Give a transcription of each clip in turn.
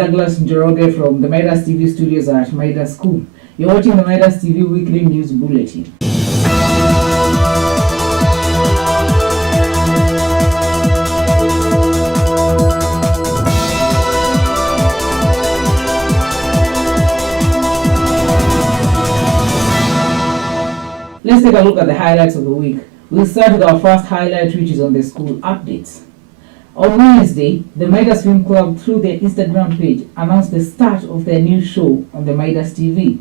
Douglas Njoroge from the Midas TV studios at Midas School. You're watching the Midas TV Weekly News Bulletin. Let's take a look at the highlights of the week. We'll start with our first highlight, which is on the school updates. On Wednesday, the Midas Film Club, through their Instagram page, announced the start of their new show on the Midas TV.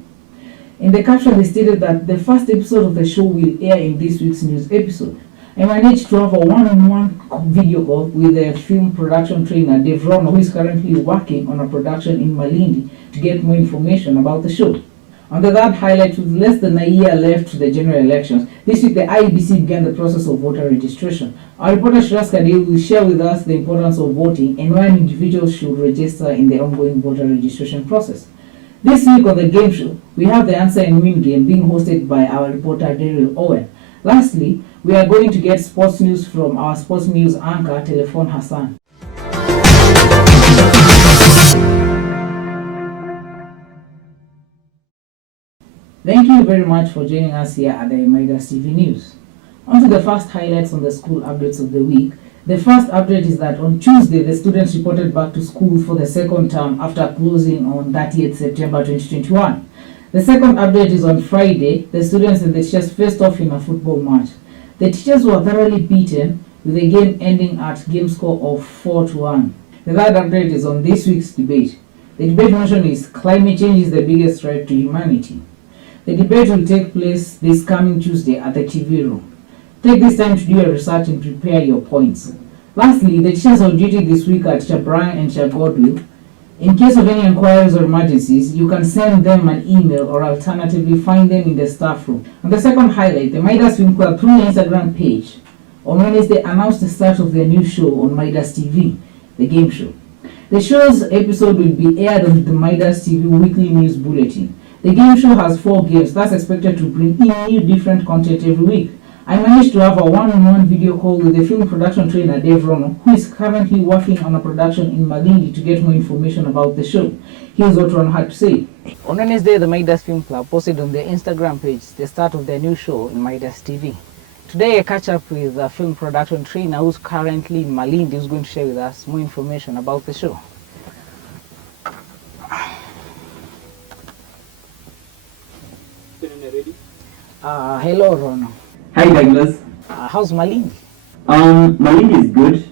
In the caption, they stated that the first episode of the show will air in this week's news episode. I managed to have a one-on-one video call with the film production trainer, Dave Rono, who is currently working on a production in Malindi, to get more information about the show. On the third highlight, with less than a year left to the general elections, this week the IEBC began the process of voter registration. Our reporter Shiraz Kadil will share with us the importance of voting and why individuals should register in the ongoing voter registration process. This week on the game show, we have the Answer and Win game being hosted by our reporter Daryl Owen. Lastly, we are going to get sports news from our sports news anchor, Telephone Hassan. Thank you very much for joining us here at the Midas TV News. On to the first highlights on the school updates of the week. The first update is that on Tuesday, the students reported back to school for the second term after closing on 30th September 2021. The second update is on Friday, the students and the teachers faced off in a football match. The teachers were thoroughly beaten, with the game ending at game score of 4-1. The third update is on this week's debate. The debate motion is Climate Change is the Biggest Threat to Humanity. The debate will take place this coming Tuesday at the TV room. Take this time to do your research and prepare your points. Lastly, the teachers on duty this week are Teacher Brian and Teacher Godwill. In case of any inquiries or emergencies, you can send them an email or alternatively find them in the staff room. On the second highlight, the Midas Film Club, through their Instagram page, on Wednesday announced the start of their new show on Midas TV, the game show. The show's episode will be aired on the Midas TV Weekly News Bulletin. The game show has 4 games that's expected to bring in new different content every week. I managed to have a one-on-one video call with the film production trainer Dave Rono, who is currently working on a production in Malindi, to get more information about the show. Here's what Rono had to say. On Wednesday, the Midas Film Club posted on their Instagram page the start of their new show in Midas TV. Today I catch up with a film production trainer who's currently in Malindi, who's going to share with us more information about the show. Hello, Rono. Hi, Douglas. How's Malindi? Malindi is good.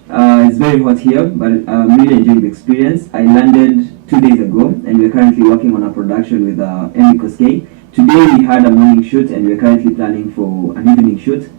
It's very hot here, but I'm really enjoying the experience. I landed 2 days ago, and we're currently working on a production with Emmy Koskei. Today we had a morning shoot, and we're currently planning for an evening shoot.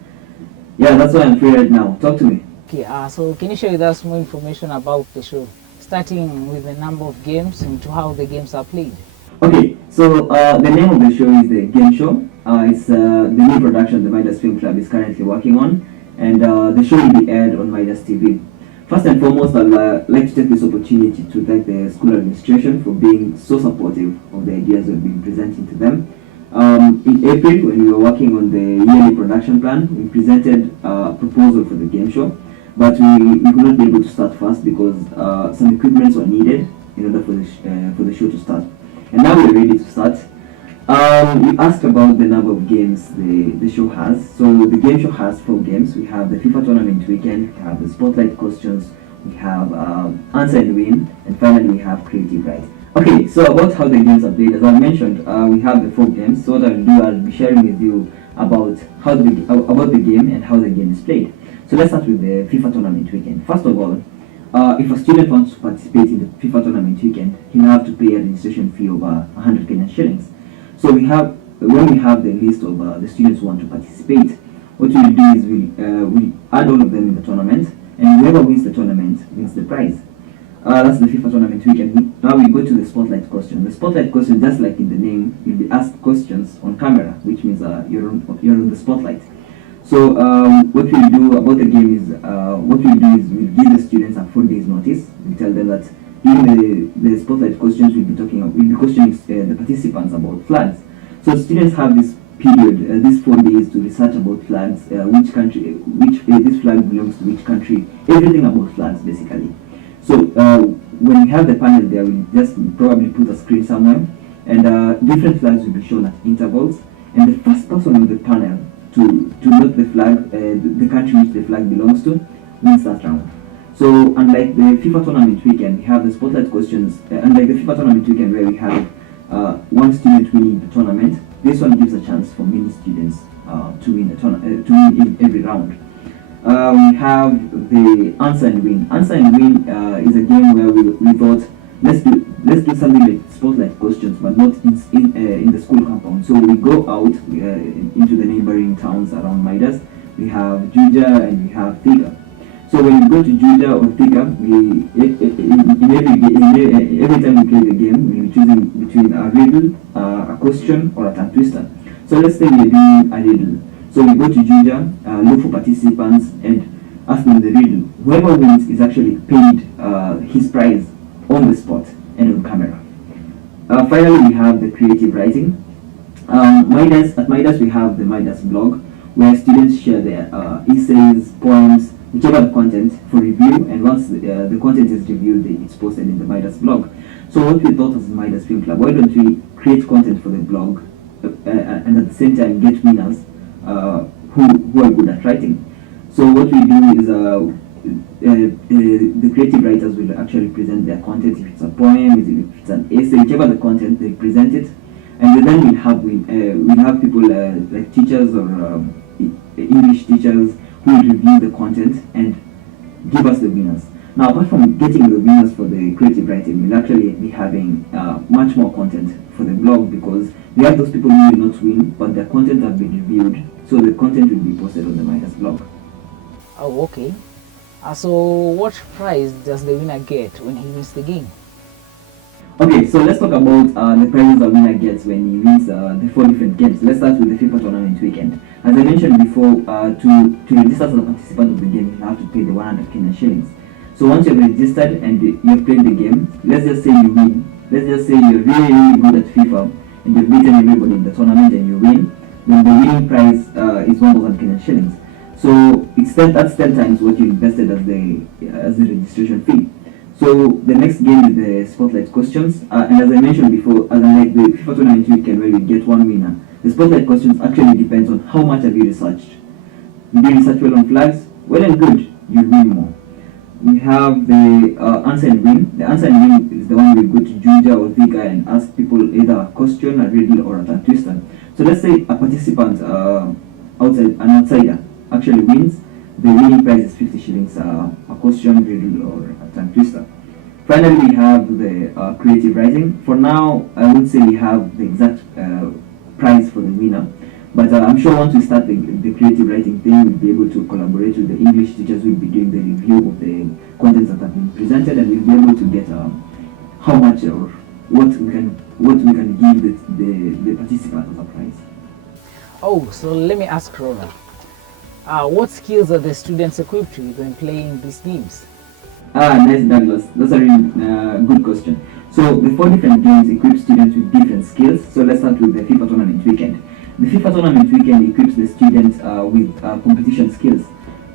Yeah, that's why I'm free right now. Talk to me. Okay, so can you share with us more information about the show, starting with the number of games and to how the games are played? Okay, so the name of the show is the Game Show. It's the new production the Midas Film Club is currently working on, and the show will be aired on Midas TV. First and foremost, I'd like to take this opportunity to thank the school administration for being so supportive of the ideas we've been presenting to them. In April, when we were working on the yearly production plan, we presented a proposal for the game show, but we could not be able to start fast because some equipment were needed in order for the show to start. And now we're ready to start. You asked about the number of games the show has. So the game show has 4 games. We have the FIFA tournament weekend, we have the spotlight questions, we have answer and win, and finally we have creative right. Okay, so about how the games are played, as I mentioned, we have the 4 games. So what I'll do, I'll be sharing with you about about the game and how the game is played. So let's start with the FIFA tournament weekend. First of all, if a student wants to participate in the FIFA tournament weekend, he'll have to pay a registration fee of 100 Kenyan shillings. So when we have the list of the students who want to participate, what we'll do is we add all of them in the tournament, and whoever wins the tournament wins the prize. That's the FIFA tournament weekend. Now we go to the spotlight question. The spotlight question, just like in the name, you'll be asked questions on camera, which means you're on the spotlight. So what we'll do about the game is we'll give the students a 4 days notice. We'll tell them that during the spotlight questions we'll be questioning the participants about flags. So students have this period, these 4 days, to research about flags, which country, this flag belongs to which country, everything about flags basically. So when we have the panel there, we just probably put a screen somewhere, and different flags will be shown at intervals. And the first person on the panel to note the flag, the country which the flag belongs to, wins that round. So unlike the FIFA tournament weekend, we have the spotlight questions. Unlike the FIFA tournament weekend where we have one student winning the tournament, this one gives a chance for many students to win in every round. We have the answer and win. Answer and win is a game where we thought let's do something like spotlight questions, but not in the school compound. So we go out into the neighboring towns around Midas. We have Juja and we have Thika. So when we go to Juja or Thika, every time we play the game, we'll be choosing between a riddle, a question, or a tongue twister. So let's say we're doing a riddle. So we go to Juja, look for participants, and ask them the riddle. Whoever wins is actually paid his prize on the spot and on camera. Finally, we have the creative writing. At Midas, we have the Midas blog, where students share their essays, poems, whichever the content for review, and once the content is reviewed, it's posted in the Midas blog. So what we thought as the Midas Film Club, why don't we create content for the blog and at the same time get winners who are good at writing. So what we do is the creative writers will actually present their content. If it's a poem, if it's an essay, whichever the content, they present it, and then we'll have people like teachers or English teachers who will review the content and give us the winners. Now, apart from getting the winners for the creative writing, we'll actually be having much more content for the blog, because we have those people who will not win, but their content have been reviewed, so the content will be posted on the Midas blog. Oh, okay. So what prize does the winner get when he wins the game? Okay, so let's talk about the prizes the winner gets when he wins the 4 different games. Let's start with the FIFA tournament weekend. As I mentioned before, to register as a participant of the game, you have to pay the 100 Kenyan shillings. So once you've registered and you've played the game, let's just say you win. Let's just say you're really, really good at FIFA and you've beaten everybody in the tournament and you win. Then the winning prize is 1,000 Kenyan shillings. So that's 10 times what you invested as the registration fee. So the next game is the spotlight questions, and as I mentioned before, as unlike the FIFA tournament weekend where we get one winner, the spotlight questions actually depends on how much have you researched. Did you research well on flags? Well and good, you win more. We have the answer and win. The answer and win is the one we go to Juja or Thika and ask people either a question, a riddle, or a tongue twister. So let's say a participant, an outsider, actually wins. The winning prize is 50 shillings, a question, riddle, or a tongue twister. Finally, we have the creative writing. For now, I would say we have the exact prize for the winner, but I'm sure once we start the creative writing thing, we'll be able to collaborate with the English teachers who will be doing the review of the contents that have been presented, and we'll be able to get how much or what we can give the participants as a prize. Oh, so let me ask Rona. What skills are the students equipped with when playing these games? Nice, Douglas. That's a really good question. So the 4 different games equip students with different skills. So let's start with the FIFA tournament weekend. The FIFA tournament weekend equips the students with competition skills.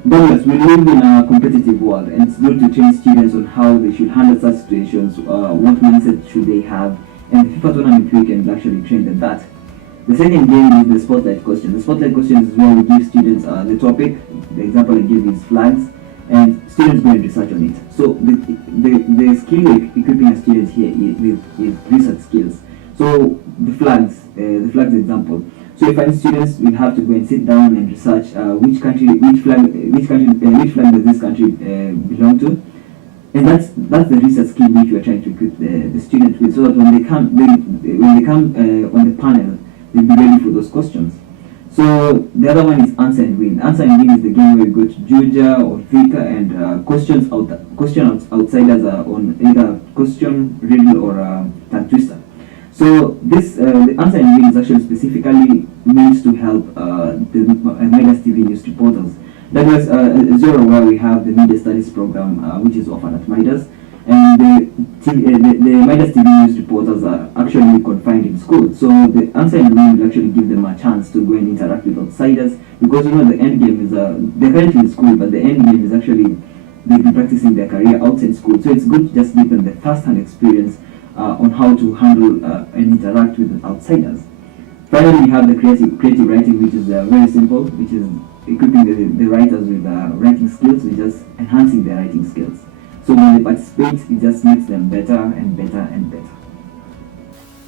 Douglas, we live in a competitive world, and it's good to train students on how they should handle such situations, what mindset should they have, and the FIFA tournament weekend actually trained at that. The second game is the spotlight question. The spotlight question is where we give students the topic. The example I gave is flags, and students go and research on it. So the skill we're equipping our students here is research skills. So the flags example. So if any students will have to go and sit down and research which flag does this country belong to, and that's the research skill which we are trying to equip the students with, so that when they come on the panel, they'll be ready for those questions. So the other one is answer and win. Answer and win is the game where you go to Juja or Thika and question outsiders are on either question, riddle, or tongue twister. So this the answer and win is actually specifically meant to help the Midas TV news reporters. That was as you're aware, we have the media studies program which is offered at Midas, and the Midas TV news reporters are actually confined in school. So the answer and win will actually give them a chance to go and interact with outsiders, because the end game is they're currently in school, but the end game is actually they've been practicing their career outside school. So it's good to just give them the first-hand experience on how to handle and interact with outsiders. Finally, we have the creative writing, which is very simple, which is equipping the writers with writing skills, which is just enhancing their writing skills. So when they participate, it just makes them better and better and better.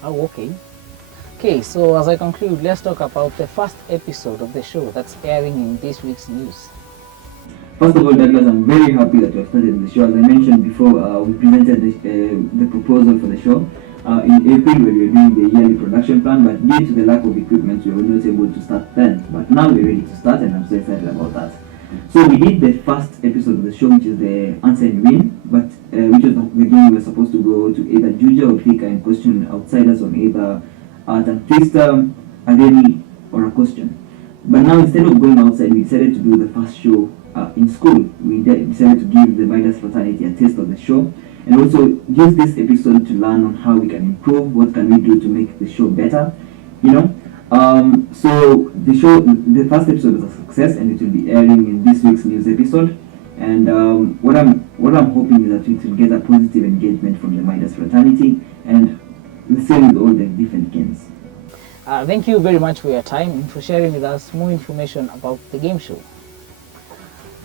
Oh, okay. Okay, so as I conclude, let's talk about the first episode of the show that's airing in this week's news. First of all, Douglas, I'm very happy that we have started the show. As I mentioned before, we presented the proposal for the show in April when we were doing the yearly production plan, but due to the lack of equipment, we were not able to start then. But now we're ready to start, and I'm so excited about that. So we did the first episode of the show, which is the answer and win, but which was the game we were supposed to go to either Juja or Thika and question outsiders on either tongue twister, a daily, or a question. But now instead of going outside, we decided to do the first show in school. We decided to give the Midas fraternity a taste of the show, and also use this episode to learn on how we can improve, what can we do to make the show better, you know. So the first episode was a success, and it will be airing in this week's news episode. And what I'm hoping is that it will get a positive engagement from the Midas fraternity, and the same with all the different games. Thank you very much for your time and for sharing with us more information about the game show.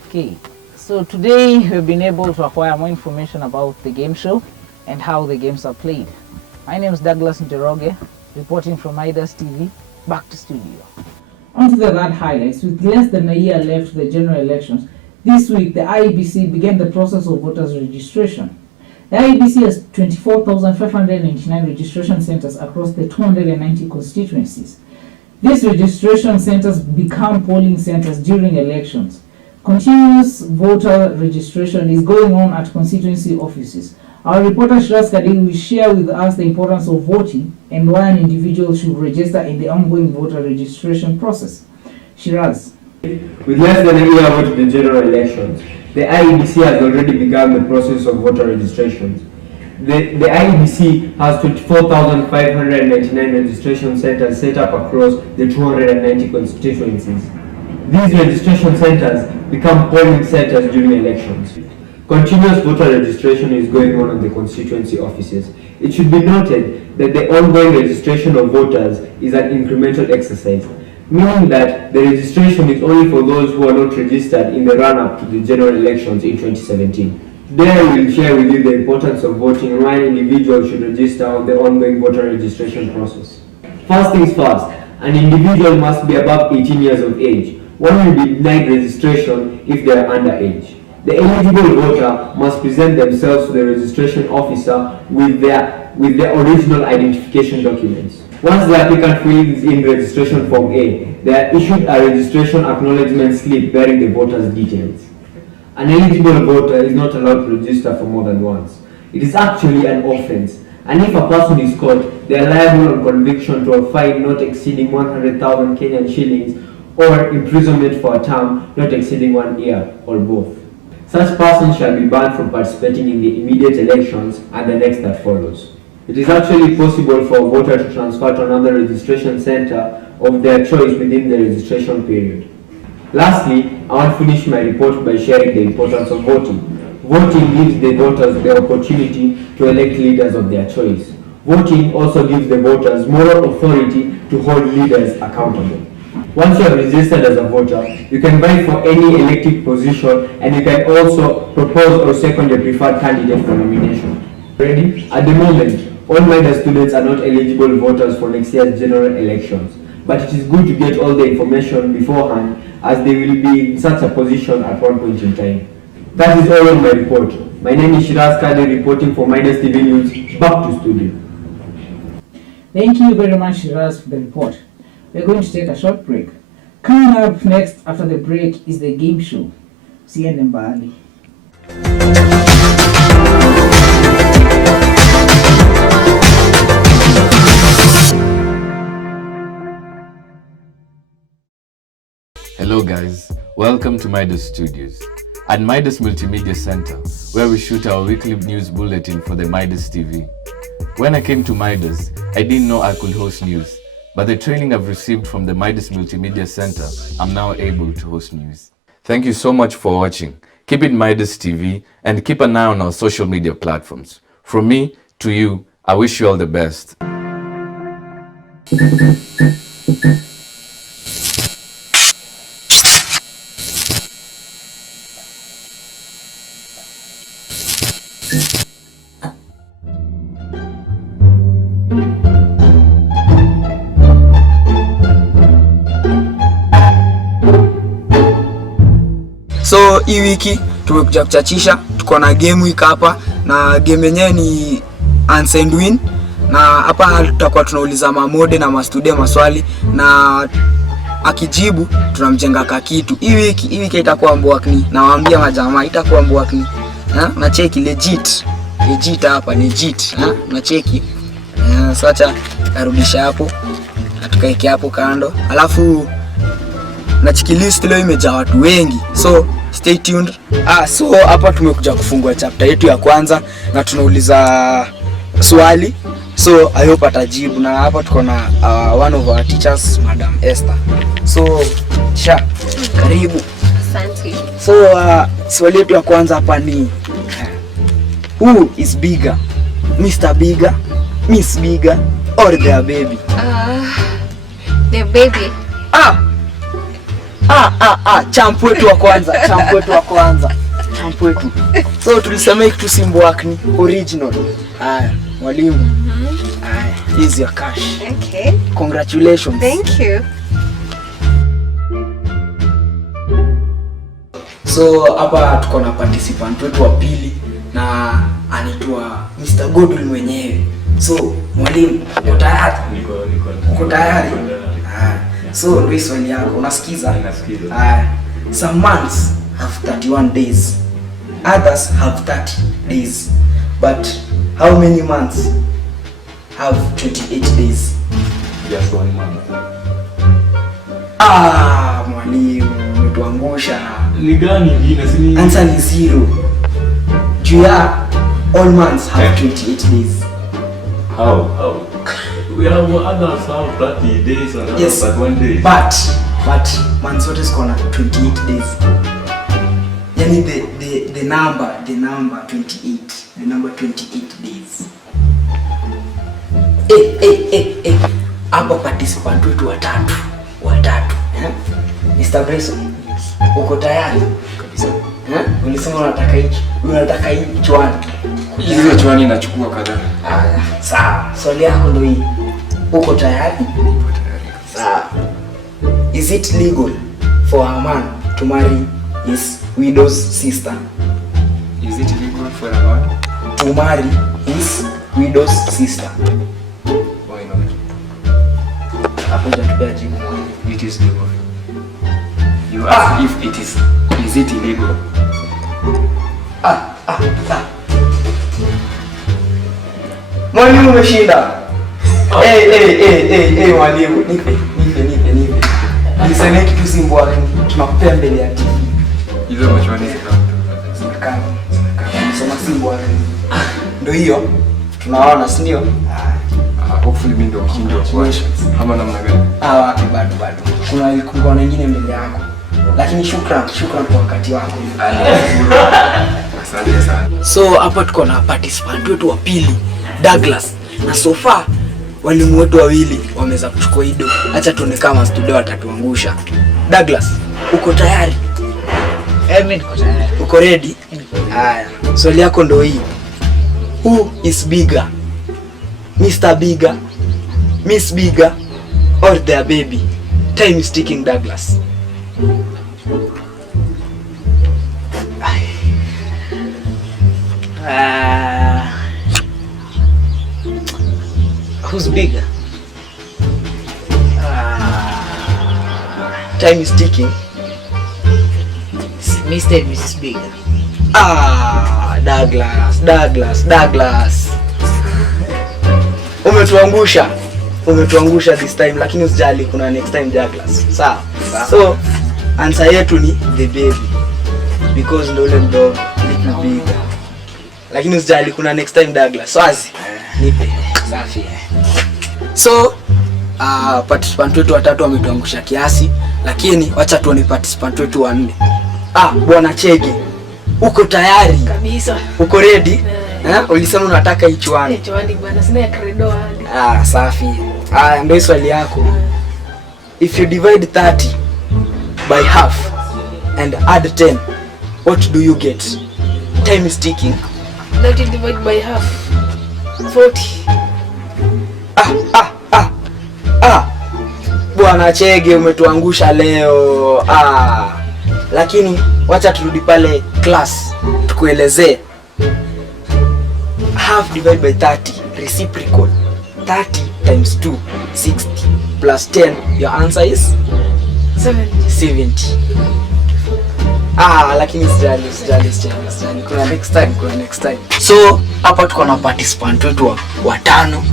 Okay, so today we've been able to acquire more information about the game show and how the games are played. My name is Douglas Njoroge, reporting from Midas TV. Back to studio. On to the RAD highlights. With less than a year left to the general elections, this week the IEBC began the process of voters' registration. The IEBC has 24,599 registration centers across the 290 constituencies. These registration centers become polling centers during elections. Continuous voter registration is going on at constituency offices. Our reporter Shiraz Kadir will share with us the importance of voting and why an individual should register in the ongoing voter registration process. Shiraz. With less than a year away to the general elections, the IEBC has already begun the process of voter registrations. The IEBC has 24,599 registration centers set up across the 290 constituencies. These registration centers become polling centers during elections. Continuous voter registration is going on at the constituency offices. It should be noted that the ongoing registration of voters is an incremental exercise, meaning that the registration is only for those who are not registered in the run-up to the general elections in 2017. Today I will share with you the importance of voting and why an individual should register on the ongoing voter registration process. First things first, an individual must be above 18 years of age. One will be denied registration if they are underage. The eligible voter must present themselves to the registration officer with their original identification documents. Once the applicant fills in registration form A, they are issued a registration acknowledgement slip bearing the voter's details. An eligible voter is not allowed to register for more than once. It is actually an offense, and if a person is caught, they are liable on conviction to a fine not exceeding 100,000 Kenyan shillings or imprisonment for a term not exceeding 1 year or both. Such persons shall be banned from participating in the immediate elections and the next that follows. It is actually possible for a voter to transfer to another registration center of their choice within the registration period. Lastly, I want to finish my report by sharing the importance of voting. Voting gives the voters the opportunity to elect leaders of their choice. Voting also gives the voters moral authority to hold leaders accountable. Once you have registered as a voter, you can vie for any elective position, and you can also propose or second your preferred candidate for nomination. Ready? At the moment, all Midas students are not eligible voters for next year's general elections, but it is good to get all the information beforehand, as they will be in such a position at one point in time. That is all on my report. My name is Shiraz Kadir, reporting for Midas TV News. Back to studio. Thank you very much, Shiraz, for the report. We're going to take a short break. Coming up next after the break is the game show. See you in Bali. Hello guys, welcome to Midas Studios. At Midas Multimedia Center, where we shoot our weekly news bulletin for the Midas TV. When I came to Midas, I didn't know I could host news. But the training I've received from the Midas Multimedia Center, I'm now able to host news. Thank you so much for watching. keep it Midas TV, and keep an eye on our social media platforms. From me to you, I wish you all the best. So hii wiki tumekuja kuchachisha, tuko na game week hapa, na game yenyewe ni answer and win, na hapa tutakuwa tunauliza mamode na mastudio maswali, na akijibu tunamjenga kakitu. Hii wiki itakuwa mbwakni, nawaambia majamaa itakuwa mbwakni. Na cheki legit hapa legit, na cheki sasa arudisha hapo, tukaeke hapo kando, alafu na chiki list leo imejaa watu wengi, so stay tuned. So hapa tumekuja kufungua chapter yetu ya kwanza na tunauliza swali, so I hope atajibu. Na hapa tuko na one of our teachers, Madam Esther. So karibu. Asante. So swali yetu ya kwanza hapa ni who is bigger, Mr. Bigger, Miss Bigger or their baby? The baby. Champ wetu wa kwanza. So tulisema hiki tusimbwakni original. Haya, mwalimu. Haya, here's your cash. Okay. Congratulations. Thank you. So hapa tuko na participant wetu wa pili na anaitwa Mr. Godwin mwenyewe. So mwalimu, uko tayari? Uko tayari? So ndio swali yako, unasikiza? Nasikiza. Some months have 31 days. Others have 30 days. But how many months have 28 days? Just 1 month. Mwalimu, umetuangusha. Ni gani ingine sini? Answer ni 0. Juu ya all months have 28 days. How? We have others have 30 days and others Yes, but 1 day. But months zote ziko na 28 days. Yani the number 28. The number 28 days. Hapa participant wetu watatu. Mr. Bryson, uko tayari? Kabisa. Ulisema unataka hii chwani. Hizo chwani nachukua kadhaa. Sawa. Swali yako ndio hii. Uko tayari? Sawa. Is it legal for a man to marry his widow's sister? Is it legal for a man To marry his widow's sister? Why not? Hapo jatupea jibu. It is legal. You ask if it is it illegal? Mwalimu umeshinda. Mwalimu. Nipe. Niseme kitu simbwa, tunakupea mbele ya TV. Hizo machwani zinakaa. Soma simbwa. Ndio hiyo. Tunaona, si ndio? Hopefully mimi ndio king of questions. Ama namna gani? Wapi bado. Kuna wengine mbele yako. Lakini shukran kwa wakati wako. Asante sana. So hapa tuko na participant wetu wa pili, Douglas. Na so far walimu wetu wawili wameweza kuchukua hido. Acha tuone kama studio watatuangusha. Douglas, uko tayari? Mimi niko tayari. Uko ready? Haya, swali yako ndio hii. Who is bigger? Mr. Bigger, Miss Bigger or their baby? Time is ticking, Douglas. Who's bigger? Time is ticking. Mr. and Mrs. Bigger. Douglas. Umetuangusha this time, lakini usijali, kuna next time Douglas. Sawa. So answer yetu ni the baby because ndo ule mdogo little bigger. Lakini usijali, kuna next time Douglas. Swazi. Nipe. Safi. So participant wetu watatu wametuangusha kiasi, lakini wacha tuone participant wetu wa nne. Bwana Chege. Uko tayari? Kabisa. Uko ready? Ulisema unataka ichwani. Ichwani bwana, sina ya credo hadi. Safi. Ndio swali yako. If you divide 30 by half and add 10, what do you get? Time is ticking. 30 divided by half. 40. Bwana Chege umetuangusha leo. Lakini wacha turudi pale class tukuelezee. Half divided by 30, reciprocal. 30 times 2, 60 plus 10, your answer is 70. Lakini sijali. Kuna next time. So hapa tuko na participant wetu watano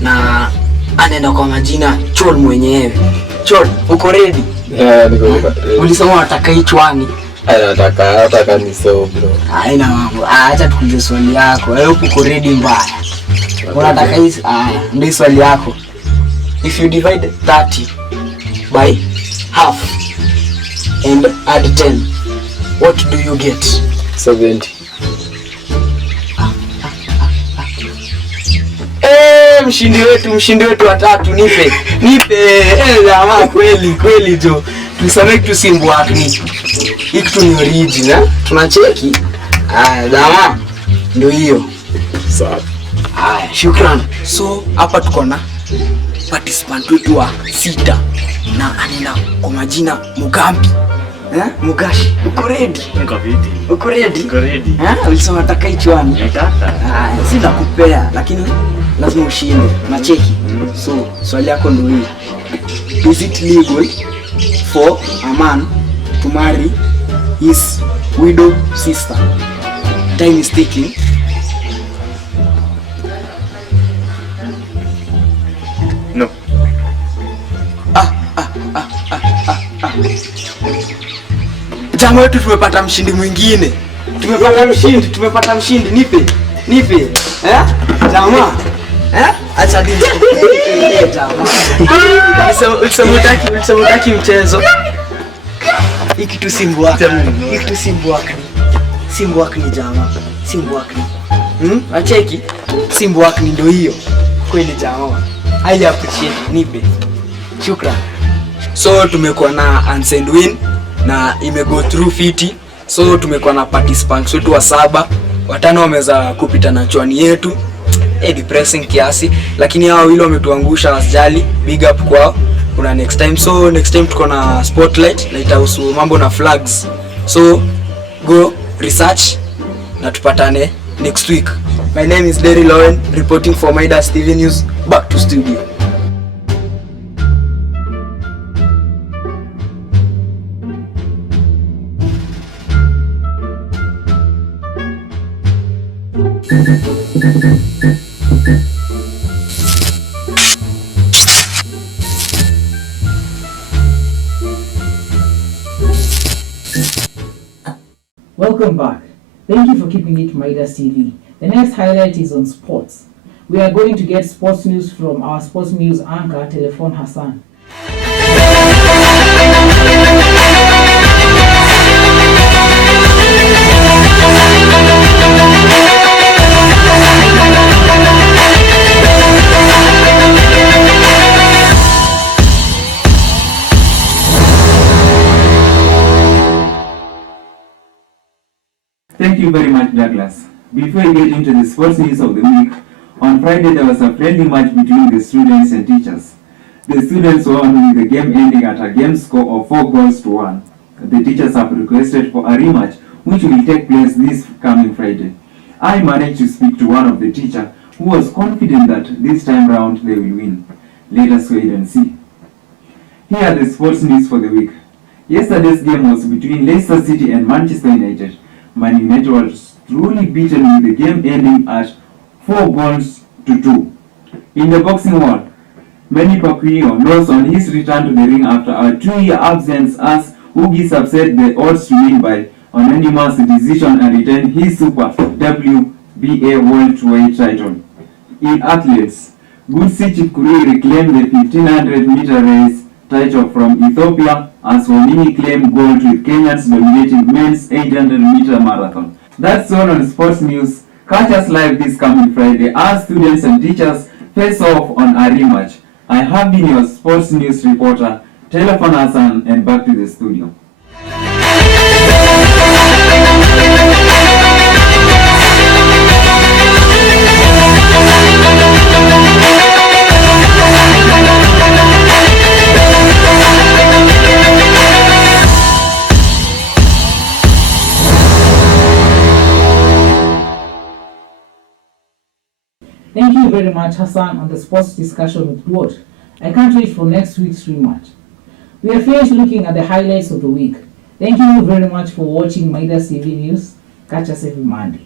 na anaenda kwa majina Chol mwenyewe. Chol, uko ready? Niko ready. Ulisema unataka ichwani. Nataka ni so bro. Haina mambo. Acha tukuulize swali yako. Wewe uko ready mbaya? Unataka hizi? Ndio swali yako. If you divide 30 by half and add 10, what do you get? 70. Mshindi wetu watatu, nipe. Jamaa kweli jo. Tulisema kitu simbo akni. Hii kitu ni original. Tunacheki. Jamaa ndio hiyo. Sawa. Shukrani. So hapa tuko na participant wetu wa 6 na anaenda kwa majina Mugambi. Mugashi, uko ready? Uko ready? Ulisema nataka ichwani. Sina kupea lakini lazima ushinde. Nacheki. So swali yako ndio hii. Is it legal for a man to marry his widow sister? Time is ticking. No. Jamaa wetu tumepata mshindi mwingine. Tumepata mshindi. Nipe. Jamaa. Acha DJ. Jamaa. Ulisemutaki mchezo. Hiki tu simbu wako. Simbu wako ni jamaa. Acheki. Simbu wako ndio hiyo. Kweli jamaa. I appreciate. Nipe. Shukran. So tumekuwa na Ansend Win na imego through fiti. So tumekuwa na participants wetu wa 7, watano wameza kupita na chwani yetu. Depressing kiasi, lakini hao wawili wametuangusha, wasijali. Big up kwao. Kuna next time. So next time tuko na spotlight na itahusu mambo na flags. So go research na tupatane next week. My name is Derry Lowen reporting for Midas TV News. Back to studio. Welcome back. Thank you for keeping it Midas TV. The next highlight is on sports. We are going to get sports news from our sports news anchor, Telephone Hassan. Thank you very much, Douglas. Before we get into the sports news of the week, on Friday there was a friendly match between the students and teachers. The students won with the game ending at a game score of 4-1. The teachers have requested for a rematch, which will take place this coming Friday. I managed to speak to one of the teachers who was confident that this time round they will win. Let us wait and see. Here are the sports news for the week. Yesterday's game was between Leicester City and Manchester United. Man United was truly beaten with the game ending at 4-2. In the boxing world, Manny Pacquiao knows on his return to the ring after a 2-year absence as Huggies upset the odds to win by unanimous decision and retained his Super WBA welterweight title. In athletes, Gutsi Chepkurui reclaimed the 1500-meter race title from Ethiopia as Wamini claimed gold with Kenyans dominating men's 800-meter marathon. That's all on sports news. Catch us live this coming Friday as students and teachers face off on a rematch. I have been your sports news reporter, Taylor Hassan, and back to the studio. Thank you very much, Hassan, on the sports discussion with Dwart. I can't wait for next week's rematch. We are finished looking at the highlights of the week. Thank you very much for watching Midas TV News. Catch us every Monday.